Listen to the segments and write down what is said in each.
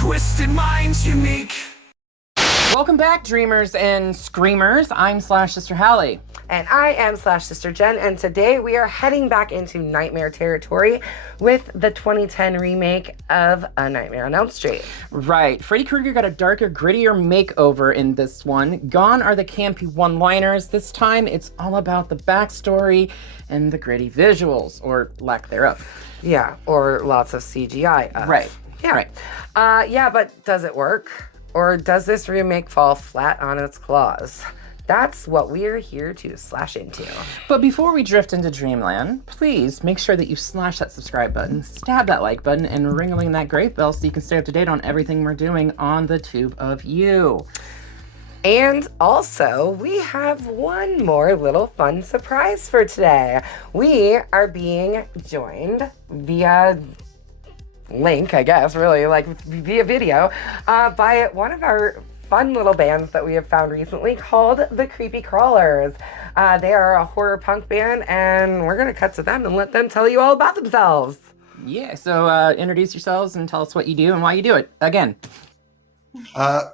Twisted minds unique. Welcome back, dreamers and screamers. I'm Sister Hallie. And I am Sister Jen, and today we are heading back into nightmare territory with the 2010 remake of A Nightmare on Elm Street. Right. Freddy Krueger got a darker, grittier makeover in this one. Gone are the campy one-liners. This time, it's all about the backstory and the gritty visuals, or lack thereof. Yeah, or lots of CGI. Right. Yeah. Right. Yeah, but does it work? Or does this remake fall flat on its claws? That's what we're here to slash into. But before we drift into Dreamland, please make sure that you slash that subscribe button, stab that like button, and ring-a-ling that grave bell so you can stay up to date on everything we're doing on the tube of you. And also, we have one more little fun surprise for today. We are being joined via link, I guess, really, like via video, by one of our fun little bands that we have found recently called the Creepy Crawlers. They are a horror punk band, and we're gonna cut to them and let them tell you all about themselves. Yeah, so introduce yourselves and tell us what you do and why you do it. Again.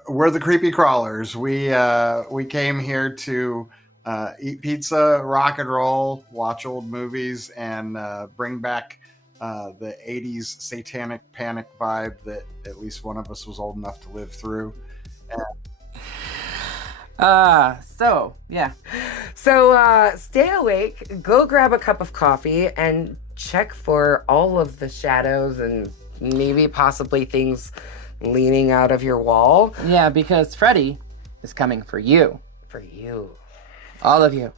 We're the Creepy Crawlers. We came here to eat pizza, rock and roll, watch old movies, and bring back the 80s satanic panic vibe that at least one of us was old enough to live through. So stay awake, go grab a cup of coffee, and check for all of the shadows and maybe possibly things leaning out of your wall. Yeah, because Freddy is coming for you. For you. All of you.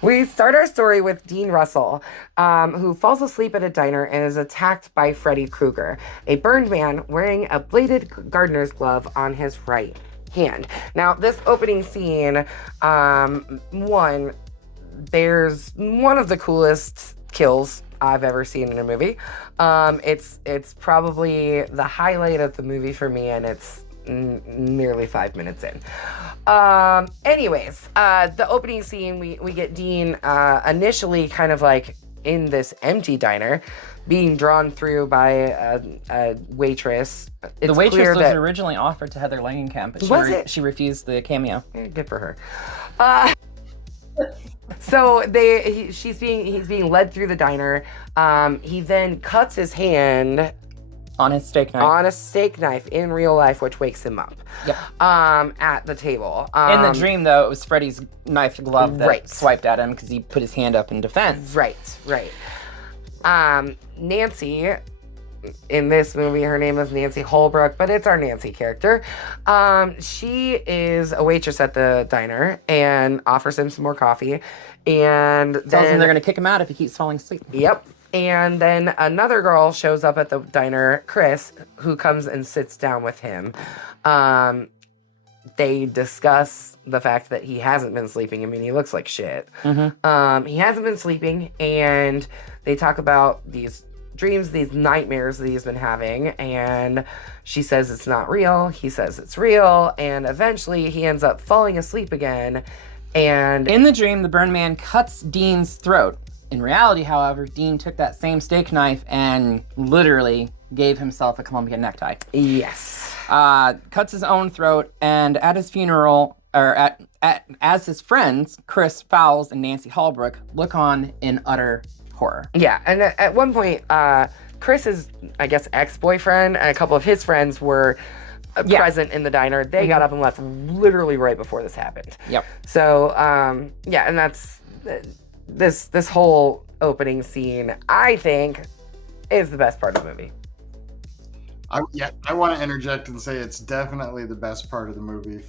We start our story with Dean Russell, who falls asleep at a diner and is attacked by Freddy Krueger, a burned man wearing a bladed gardener's glove on his right hand. Now, this opening scene, there's one of the coolest kills I've ever seen in a movie. It's probably the highlight of the movie for me, and it's nearly 5 minutes in. Anyways, the opening scene, we get Dean initially kind of like in this empty diner being drawn through by a waitress. The waitress was originally offered to Heather Langenkamp, but she refused the cameo. Good for her. So he's being led through the diner. He then cuts his hand on his steak knife. On a steak knife in real life, which wakes him up. Yep. At the table. In the dream, though, it was Freddy's knifed glove that swiped at him because he put his hand up in defense. Right. Nancy, in this movie, her name is Nancy Holbrook, but it's our Nancy character. She is a waitress at the diner and offers him some more coffee. And tells him they're going to kick him out if he keeps falling asleep. Yep. And then another girl shows up at the diner, Chris, who comes and sits down with him. They discuss the fact that he hasn't been sleeping. I mean, he looks like shit. Mm-hmm. He hasn't been sleeping, and they talk about these dreams, these nightmares that he's been having, and she says it's not real. He says it's real, and eventually he ends up falling asleep again. And in the dream, the burned man cuts Dean's throat. In reality, however, Dean took that same steak knife and literally gave himself a Colombian necktie. Yes. Cuts his own throat, and at his funeral, or as his friends, Chris Fowles and Nancy Holbrook, look on in utter horror. Yeah, and at one point, Chris's, I guess, ex-boyfriend and a couple of his friends were present in the diner. They got up and left literally right before this happened. Yep. So, and that's... This whole opening scene, I think, is the best part of the movie. I want to interject and say it's definitely the best part of the movie.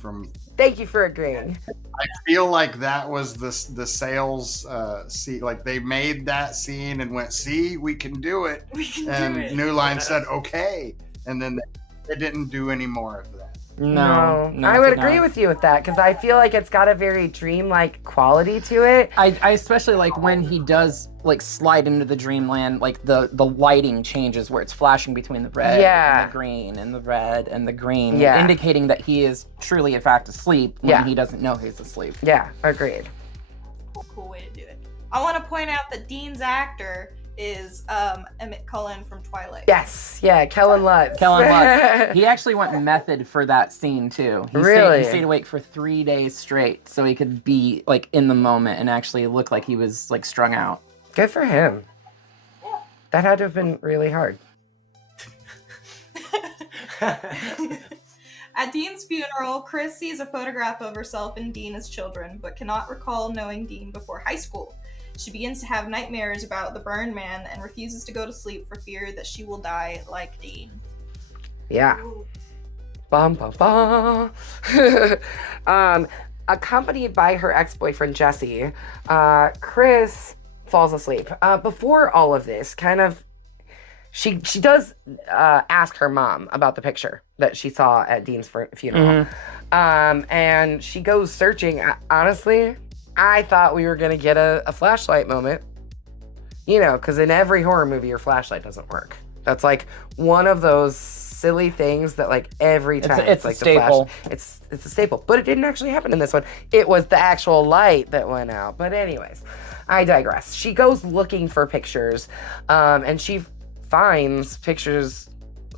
Thank you for agreeing. I feel like that was the sales scene. Like they made that scene and went, "See, we can do it." And New Line said, "Okay," and then they didn't do any more of that. No, I would agree with you with that, because I feel like it's got a very dreamlike quality to it. I especially like when he does like slide into the dreamland, like the lighting changes where it's flashing between the red and the green and the red and the green, indicating that he is truly in fact asleep when he doesn't know he's asleep. Yeah, agreed. Cool way to do it. I want to point out that Dean's actor is Emmett Cullen from Twilight. Yes, yeah, Kellen Lutz. Kellen Lutz. He actually went method for that scene too. Really? He stayed awake for 3 days straight so he could be like in the moment and actually look like he was like strung out. Good for him. That had to have been really hard. At Dean's funeral, Chris sees a photograph of herself and Dean as children, but cannot recall knowing Dean before high school. She begins to have nightmares about the burned man and refuses to go to sleep for fear that she will die like Dean. Yeah. Bum, bum, bum. Accompanied by her ex-boyfriend, Jesse, Chris falls asleep. Before all of this, kind of, she does ask her mom about the picture that she saw at Dean's funeral. And she goes searching. Honestly, I thought we were going to get a flashlight moment. You know, because in every horror movie, your flashlight doesn't work. That's like one of those silly things that like every time it's like a staple. The flash, it's a staple. But it didn't actually happen in this one. It was the actual light that went out. But anyways, I digress. She goes looking for pictures, and she finds pictures,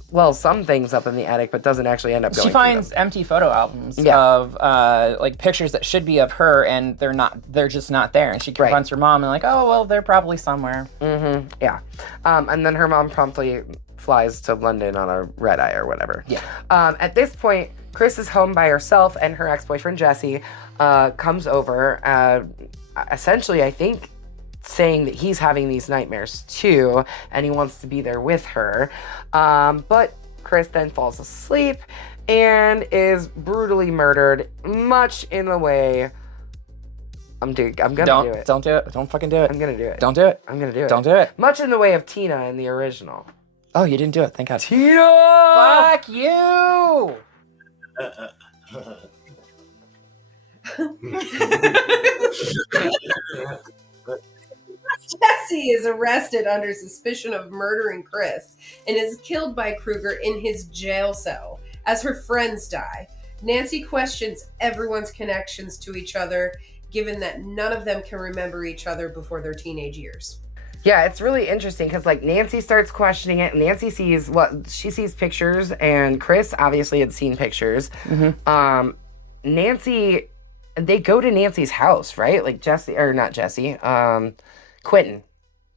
well, some things up in the attic, but doesn't actually end up going. She finds empty photo albums of like pictures that should be of her, and they're just not there. And she confronts her mom and like, oh well, they're probably somewhere. Yeah. And then her mom promptly flies to London on a red eye or whatever. Yeah. At this point, Chris is home by herself, and her ex-boyfriend Jesse comes over, essentially, I think, saying that he's having these nightmares too, and he wants to be there with her. But Chris then falls asleep and is brutally murdered, much in the way. I'm gonna do it. Don't do it. Don't fucking do it. I'm gonna do it. Don't do it. I'm gonna do it. Don't do it. Much in the way of Tina in the original. Oh, you didn't do it. Thank God. Tina! Fuck you! Jesse is arrested under suspicion of murdering Chris and is killed by Krueger in his jail cell as her friends die. Nancy questions everyone's connections to each other, given that none of them can remember each other before their teenage years. Yeah, it's really interesting because like Nancy starts questioning it. Nancy sees she sees pictures, and Chris obviously had seen pictures. Nancy, they go to Nancy's house, right? Like Quentin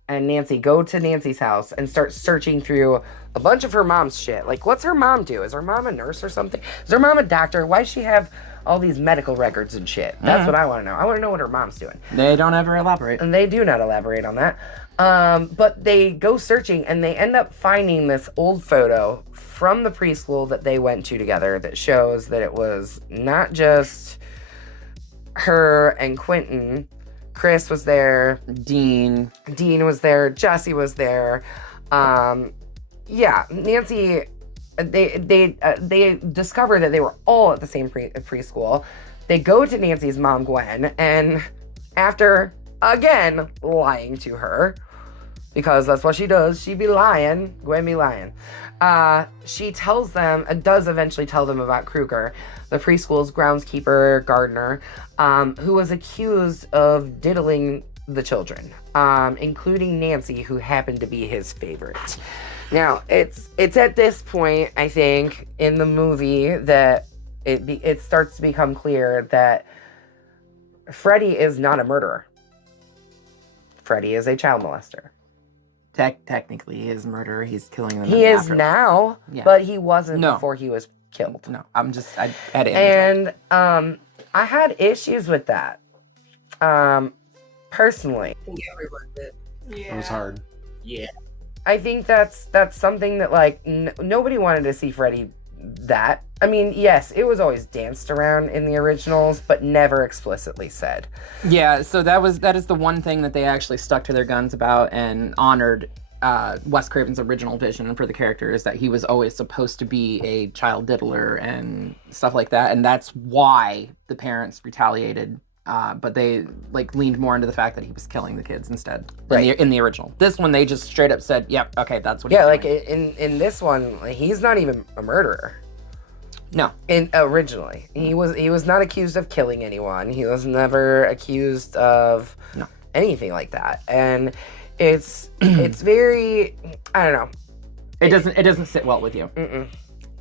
and Nancy go to Nancy's house and start searching through a bunch of her mom's shit. Like, what's her mom do? Is her mom a nurse or something? Is her mom a doctor? Why does she have all these medical records and shit? That's what I want to know. I want to know what her mom's doing. They don't ever elaborate. And they do not elaborate on that. But they go searching, and they end up finding this old photo from the preschool that they went to together that shows that it was not just her and Quentin. Chris was there. Dean was there. Jesse was there. Nancy. They discover that they were all at the same preschool. They go to Nancy's mom, Gwen, and after again lying to her, because that's what she does. She be lying. Gwen be lying. She does eventually tell them about Krueger, the preschool's groundskeeper gardener, who was accused of diddling the children, including Nancy, who happened to be his favorite. Now, it's at this point, I think, in the movie that it starts to become clear that Freddy is not a murderer. Freddy is a child molester. Technically, he is a murderer. He's killing them. He is now, but he wasn't before he was killed. No, I had it. And I had issues with that. Personally. I think everyone did. It was hard. Yeah. I think that's something that like nobody wanted to see Freddy that. I mean, yes, it was always danced around in the originals, but never explicitly said. Yeah, so that is the one thing that they actually stuck to their guns about and honored Wes Craven's original vision for the character, is that he was always supposed to be a child diddler and stuff like that, and that's why the parents retaliated. But they like leaned more into the fact that he was killing the kids instead. Right. In the original. This one, they just straight up said, "Yep, okay, that's what." Yeah, he's like doing. in this one, he's not even a murderer. No. Originally, he was not accused of killing anyone. He was never accused of anything like that. And It's very, I don't know. It doesn't sit well with you. Mm-mm.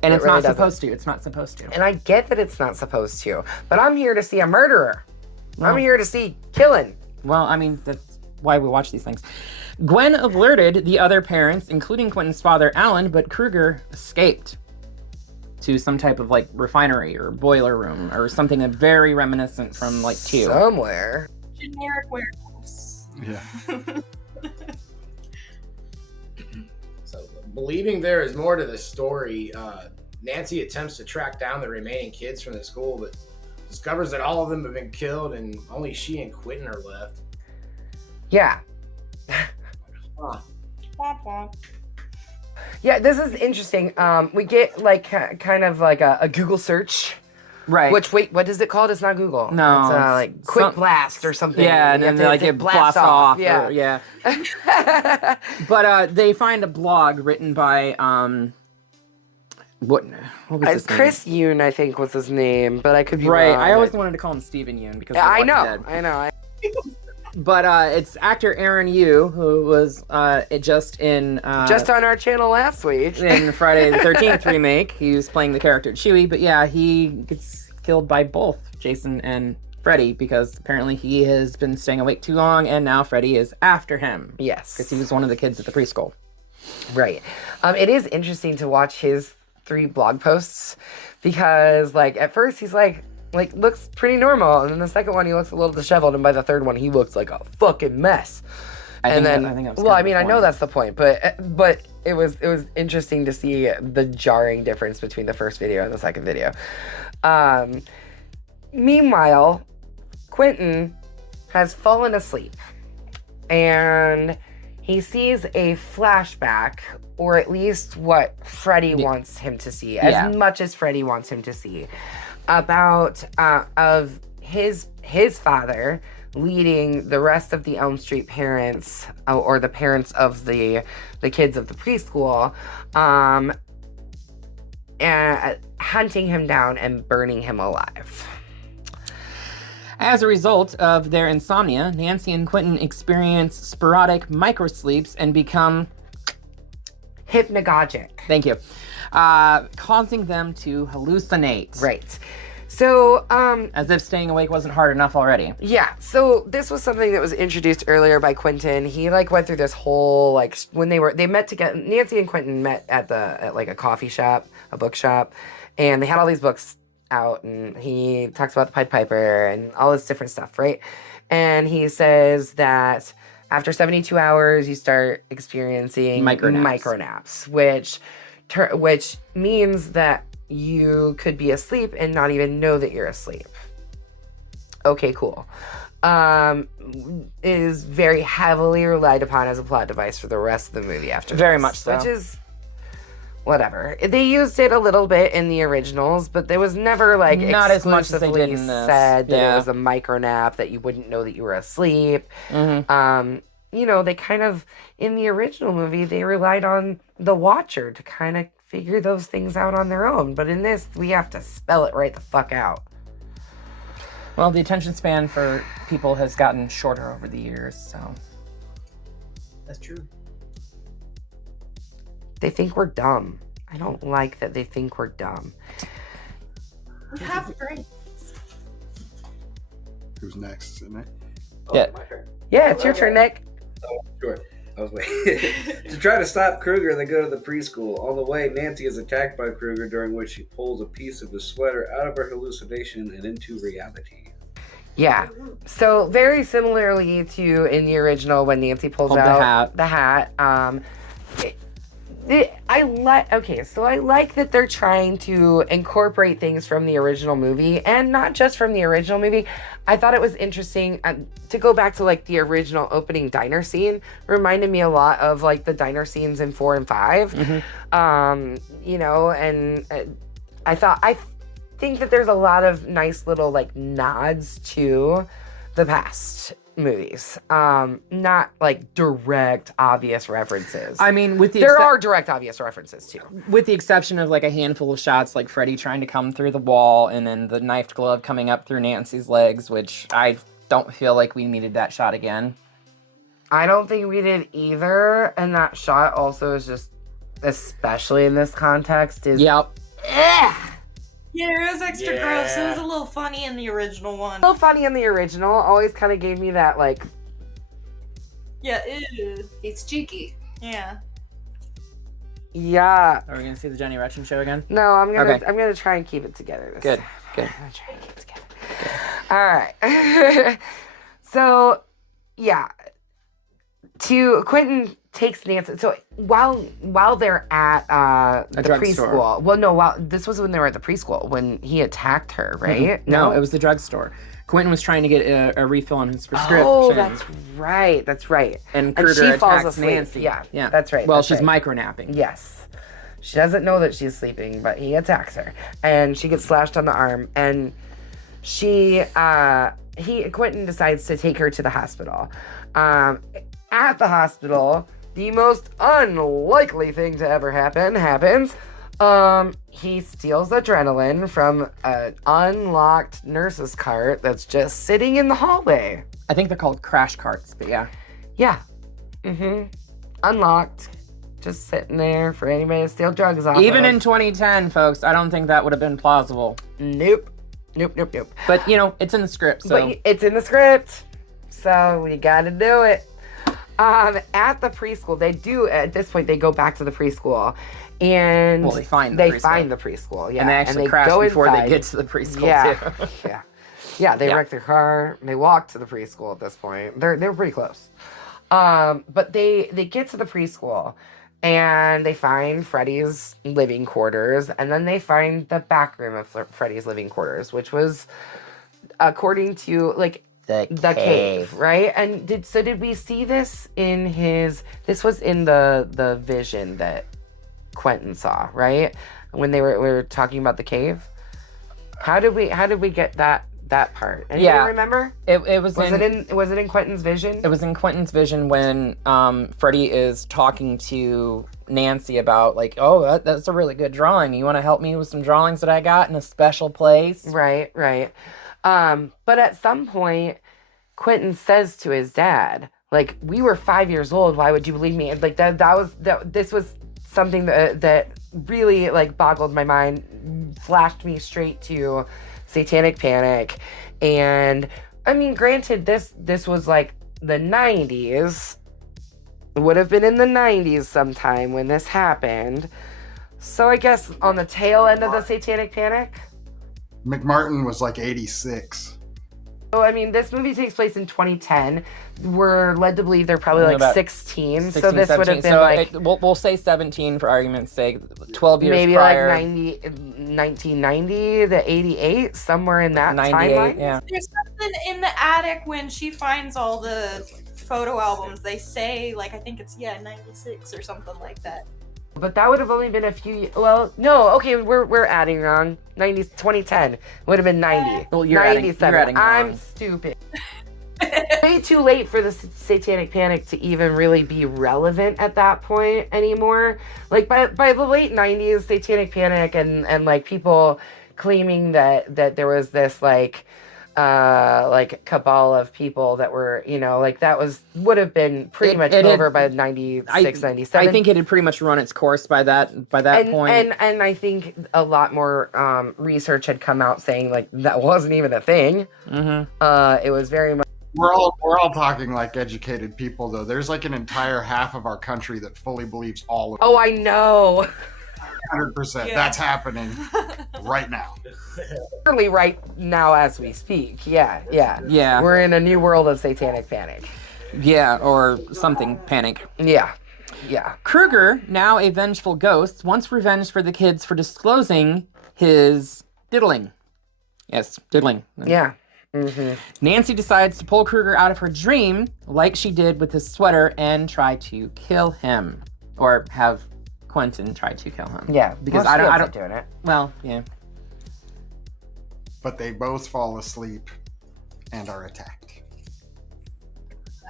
And It it's really not doesn't. supposed to. It's not supposed to. And I get that it's not supposed to, but I'm here to see a murderer. Well- I'm here to see killing. Well, I mean, that's why we watch these things. Gwen alerted the other parents, including Quentin's father, Alan, but Kruger escaped to some type of like refinery or boiler room or something very reminiscent from like 2. Somewhere. Generic warehouse. Yeah. So, believing there is more to the story, Nancy attempts to track down the remaining kids from the school, but discovers that all of them have been killed and only she and Quentin are left. Yeah. Huh. Yeah, this is interesting. We get like kind of like a Google search. Right. Which, wait, what is it called? It's not Google. No, It's it's like quick blast or something. Yeah, and You then have to like hit it blasts off. Yeah. Or, yeah. But they find a blog written by what was his name? Chris Yoon, I think, was his name, but I could be Right. wrong. I always wanted to call him Stephen Yoon because I of know. Walking Dead. I know. But it's actor Aaron Yu, who was just in Just on our channel last week. in Friday the 13th remake. He was playing the character Chewie, but yeah, he gets killed by both Jason and Freddy because apparently he has been staying awake too long, and now Freddy is after him. Yes. Because he was one of the kids at the preschool. Right. It is interesting to watch his 3 blog posts because, like, at first he's like looks pretty normal, and then the second one he looks a little disheveled, and by the third one he looks like a fucking mess. I And think then, that was well, kind I of mean, the I know point. that's the point, but it was interesting to see the jarring difference between the first video and the second video. Meanwhile, Quentin has fallen asleep, and he sees a flashback, or at least what Freddy wants him to see, as much as Freddy wants him to see, about of his father leading the rest of the Elm Street parents, or the parents of the kids of the preschool, and hunting him down and burning him alive. As a result of their insomnia, Nancy and Quentin experience sporadic microsleeps and become Hypnagogic. Thank you. Causing them to hallucinate. Right. So, As if staying awake wasn't hard enough already. yeah, so this was something that was introduced earlier by Quentin. He like went through this whole like when they met together. Nancy and Quentin met at like a coffee shop, a bookshop, and they had all these books out, and he talks about the Pied Piper and all this different stuff, right? And he says that after 72 hours, you start experiencing micronaps, which means that you could be asleep and not even know that you're asleep. Okay, cool. Is very heavily relied upon as a plot device for the rest of the movie after Very this, much so. Which is whatever. They used it a little bit in the originals, but there was never like Not as much as they did exclusively in this. said that Yeah. it was a micro nap, that you wouldn't know that you were asleep. Mm-hmm. You know, they kind of in the original movie they relied on the watcher to kind of figure those things out on their own, but in this we have to spell it right the fuck out. Well, the attention span for people has gotten shorter over the years, so. That's true. They think we're dumb. I don't like that they think we're dumb. Have brains. Who's next, isn't it? Yeah. My turn. Yeah, it's your turn, Nick. Oh, sure. I was waiting. To try to stop Kruger, they go to the preschool. On the way, Nancy is attacked by Kruger, during which she pulls a piece of his sweater out of her hallucination and into reality. Yeah. So very similarly to in the original when Nancy pulls Pulled the out hat. I like that they're trying to incorporate things from the original movie, and not just from the original movie. I thought it was interesting to go back to like the original opening diner scene. Reminded me a lot of like the diner scenes in 4 and 5. You know, and I think that there's a lot of nice little like nods to the past movies. Not like direct obvious references. I mean, there are direct obvious references too. with the exception of like a handful of shots, like Freddy trying to come through the wall, and then the knifed glove coming up through Nancy's legs, which I don't feel like we needed that shot again. I don't think we did either. And that shot also is just, especially in this context, is Yep. Ugh. Yeah, it was extra gross. It was a little funny in the original one. So funny in the original. Always kind of gave me that like. Yeah, ew. It's cheeky. Yeah. Yeah. Are we gonna see the Jenny Retchen show again? No, I'm gonna Okay. I'm gonna try and keep it together. Good. Time. Good. I'm gonna try and keep it together. All right. So, yeah. Quentin takes Nancy. So while they're at the drugstore. preschool. Well, no. This was when they were at the preschool when he attacked her, right? No, it was the drugstore. Quentin was trying to get a refill on his prescription. Oh, that's right. That's right. And Kruger she falls attacks asleep. Nancy. Yeah, that's right. Well, that's she's right. micronapping. Yes. She doesn't know that she's sleeping, but he attacks her. And she gets slashed on the arm. And Quentin decides to take her to the hospital. At the hospital, the most unlikely thing to ever happens. He steals adrenaline from an unlocked nurse's cart that's just sitting in the hallway. I think they're called crash carts, but yeah. Yeah. Unlocked. Just sitting there for anybody to steal drugs off Even of. in 2010, folks, I don't think that would have been plausible. Nope. But, it's in the script, so. But it's in the script, so we gotta do it. At the preschool, at this point, they go back to the preschool, and Well, they find the preschool. Yeah, And they actually crash go before inside. they get to the preschool, too. Yeah, they Yeah. wreck their car. They walk to the preschool at this point. They were pretty close. But they get to the preschool, and they find Freddy's living quarters, and then they find the back room of Freddy's living quarters, which was, according to, like, the cave, right? And did we see this in this was in the vision that Quentin saw, right? When we were talking about the cave? How did we get that part? Anybody remember? It was it in Quentin's vision? It was in Quentin's vision when Freddy is talking to Nancy about, like, oh, that's a really good drawing. You want to help me with some drawings that I got in a special place? Right. But at some point, Quentin says to his dad, like, we were 5 years old. Why would you believe me? And like this was something that really like boggled my mind, flashed me straight to Satanic Panic. And I mean, granted, this was like the 90s. It would have been in the 90s sometime when this happened. So I guess on the tail end of the Satanic Panic. McMartin was like 86. So, I mean, this movie takes place in 2010. We're led to believe they're probably like About 16. 16, So this would have 17. been So like... we'll say 17 for argument's sake. 12 years maybe prior. like 1990 to 88, somewhere in that 98, timeline. yeah. There's something in the attic when she finds all the photo albums. They say, like, I think it's 96 or something like that. But that would have only been a few. Well, no, okay, we're adding wrong. 2010 would have been 90. Well, you're adding 97. I'm wrong. stupid. Way too late for the Satanic Panic to even really be relevant at that point anymore. Like by the late 90s, Satanic Panic and like people claiming that there was this like cabal of people that were, like that would have been pretty much over by 96, 97. I think it had pretty much run its course by that point. And I think a lot more research had come out saying like that wasn't even a thing. Mm-hmm. It was very much. We're all talking like educated people, though. There's like an entire half of our country that fully believes all of it. Oh, I know. 100%. Yeah. That's happening right now. Literally right now as we speak. Yeah. Yeah. We're in a new world of Satanic Panic. Yeah, or something panic. Yeah. Kruger, now a vengeful ghost, wants revenge for the kids for disclosing his diddling. Yes, diddling. Yeah. Mm-hmm. Nancy decides to pull Kruger out of her dream, like she did with his sweater, and try to kill him. Or have Quentin try to kill him. Yeah. Because Well, she I ends don't up doing it. Well, yeah. But they both fall asleep and are attacked.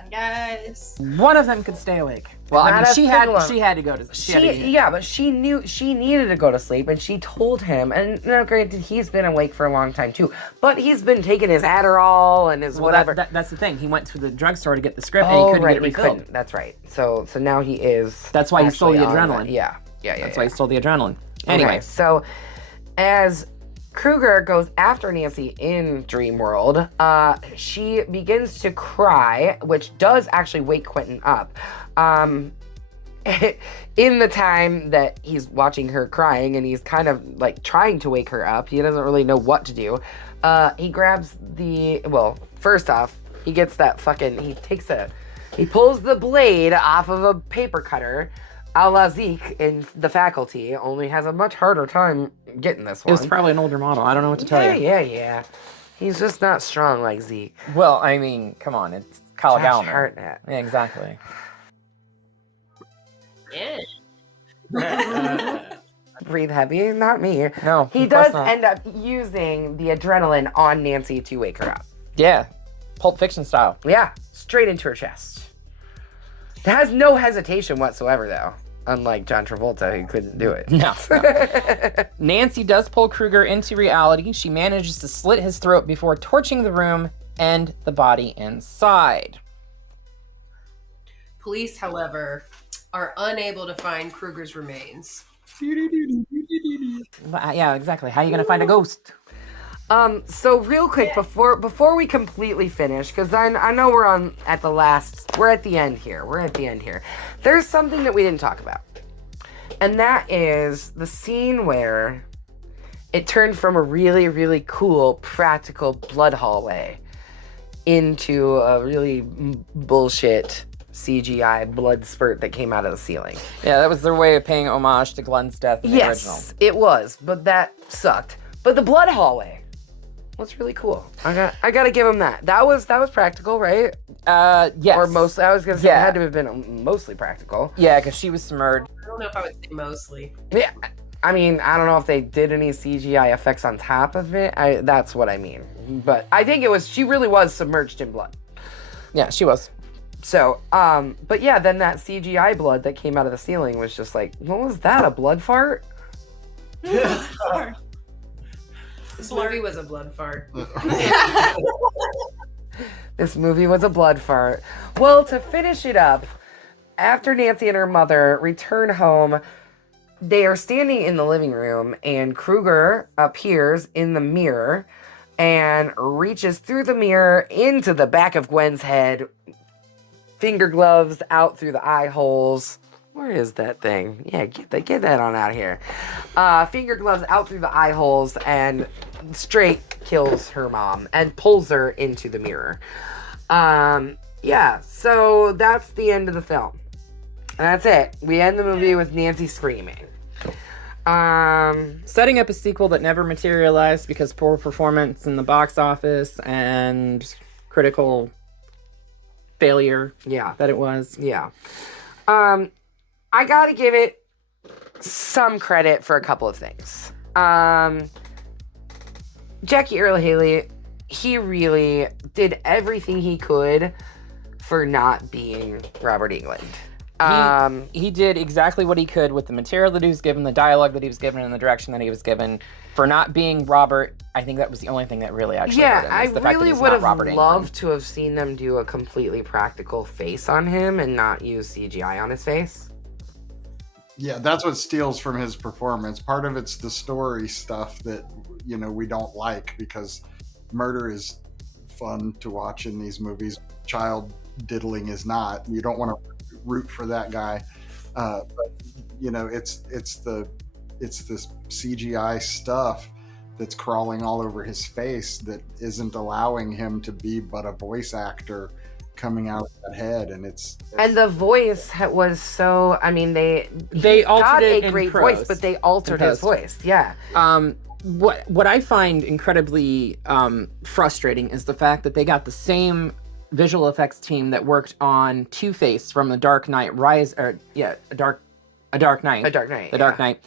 on, guys. One of them could stay awake. Well, I mean, she had to go to sleep. Yeah, but she knew she needed to go to sleep, and she told him. And now, granted, he's been awake for a long time too, but he's been taking his Adderall and his whatever. That's the thing. He went to the drugstore to get the script, and he couldn't get it refilled. That's right. So now he is. That's why he stole the adrenaline. Yeah. That's why he stole the adrenaline. Anyway, okay, so as Kruger goes after Nancy in Dream World, she begins to cry, which does actually wake Quentin up. In the time that he's watching her crying and he's kind of like trying to wake her up, he doesn't really know what to do. He grabs first off, he gets that he pulls the blade off of a paper cutter, a la Zeke in The Faculty, only has a much harder time getting this one. It was probably an older model. I don't know what to tell you. Yeah. He's just not strong like Zeke. Well, I mean, come on. It's Kyle Gallner. Hartnett. Yeah, exactly. Yeah. Breathe heavy, not me. No, he does end up using the adrenaline on Nancy to wake her up. Yeah, Pulp Fiction style. Yeah, straight into her chest. It has no hesitation whatsoever, though. Unlike John Travolta, who couldn't do it. No. Nancy does pull Kruger into reality. She manages to slit his throat before torching the room and the body inside. Police, however, are unable to find Kruger's remains. Yeah, exactly. How are you going to find a ghost? So real quick, before we completely finish, because I know we're at the end here. There's something that we didn't talk about. And that is the scene where it turned from a really, really cool, practical blood hallway into a really bullshit CGI blood spurt that came out of the ceiling. Yeah, that was their way of paying homage to Glenn's death in the original. Yes, it was, but that sucked. But the blood hallway was really cool. I gotta give him that. That was practical, right? Yes. Or mostly. I was gonna say it had to have been mostly practical. Yeah, because she was submerged. I don't know if I would say mostly. Yeah, I mean, I don't know if they did any CGI effects on top of it. That's what I mean. But I think she really was submerged in blood. Yeah, she was. So, but yeah, then that CGI blood that came out of the ceiling was just like, what was that? A blood fart? This movie was a blood fart. This movie was a blood fart. Well, to finish it up, after Nancy and her mother return home, they are standing in the living room, and Kruger appears in the mirror and reaches through the mirror into the back of Gwen's head, finger gloves out through the eye holes. Where is that thing? Yeah, get that on out of here. Finger gloves out through the eye holes and straight kills her mom and pulls her into the mirror. Yeah, so that's the end of the film. And that's it. We end the movie with Nancy screaming. Setting up a sequel that never materialized because poor performance in the box office and critical failure. Yeah. That it was. Yeah. I gotta give it some credit for a couple of things. Jackie Earle Haley, he really did everything he could for not being Robert Englund. He did exactly what he could with the material that he was given, the dialogue that he was given, and the direction that he was given. For not being Robert, I think that was the only thing that really actually hurt him. I the fact really that he's would not have Robert Englund. loved to have seen them do a completely practical face on him and not use CGI on his face. Yeah, that's what steals from his performance. Part of it's the story stuff that, we don't like, because murder is fun to watch in these movies. Child diddling is not. You don't want to root for that guy. But it's this CGI stuff that's crawling all over his face that isn't allowing him to be but a voice actor coming out of that head, and and the voice was so. I mean, they altered got it a great in voice, but they altered his voice. Yeah. What I find incredibly frustrating is the fact that they got the same visual effects team that worked on Two-Face from The Dark Knight The Dark Knight.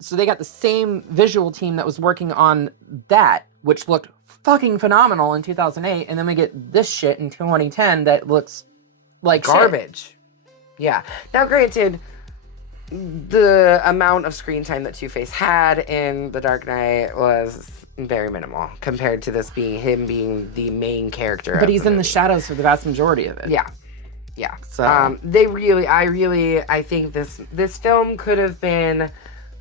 So they got the same visual team that was working on that which looked fucking phenomenal in 2008, and then we get this shit in 2010 that looks like garbage. Shit. Yeah. Now, granted, the amount of screen time that Two-Face had in The Dark Knight was very minimal compared to this being him being the main character. But he's in the shadows for the vast majority of it. Yeah. Yeah. So I think this film could have been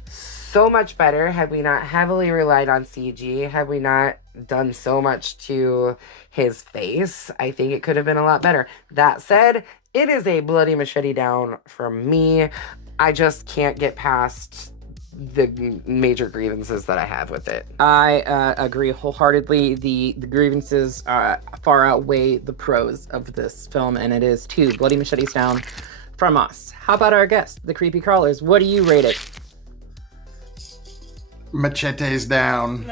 so much better had we not heavily relied on CG, had we not done so much to his face. I think it could have been a lot better. That said, it is a bloody machete down from me. I just can't get past the major grievances that I have with it. I agree wholeheartedly. The grievances far outweigh the pros of this film, and it is 2 bloody machetes down from us. How about our guests, the Creepy Crawlers? What do you rate it? Machetes down.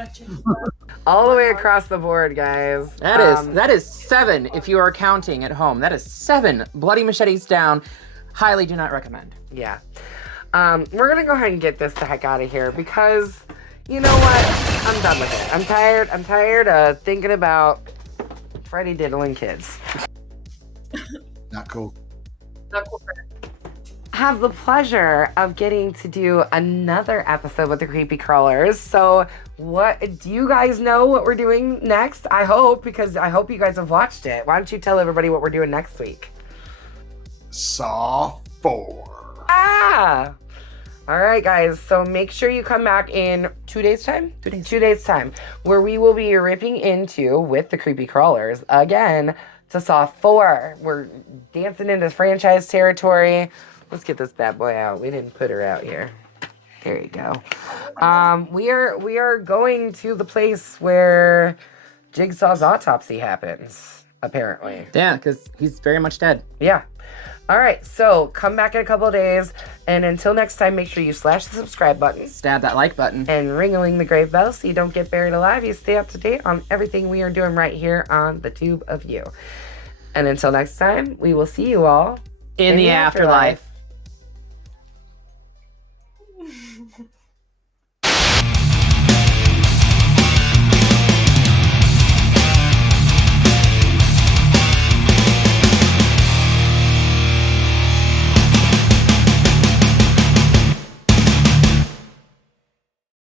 All the way across the board, guys. That is 7 if you are counting at home. That is 7 bloody machetes down. Highly do not recommend. Yeah. We're gonna go ahead and get this the heck out of here because you know what? I'm done with it. I'm tired of thinking about Freddy diddling kids. Not cool. Not cool. Have the pleasure of getting to do another episode with the Creepy Crawlers. So what do you guys know what we're doing next? I hope, because I hope you guys have watched it. Why don't you tell everybody what we're doing next week? Saw 4. Ah! All right, guys. So make sure you come back in 2 days' time? 2 days' time, where we will be ripping into, with the Creepy Crawlers, again, to Saw 4. We're dancing into franchise territory. Let's get this bad boy out. We didn't put her out here. There you go. We are going to the place where Jigsaw's autopsy happens, apparently. Yeah, because he's very much dead. Yeah. All right, so come back in a couple of days, and until next time, make sure you slash the subscribe button. Stab that like button. And ring-a-ling the grave bell so you don't get buried alive. You stay up to date on everything we are doing right here on the Tube of You. And until next time, we will see you all in the afterlife.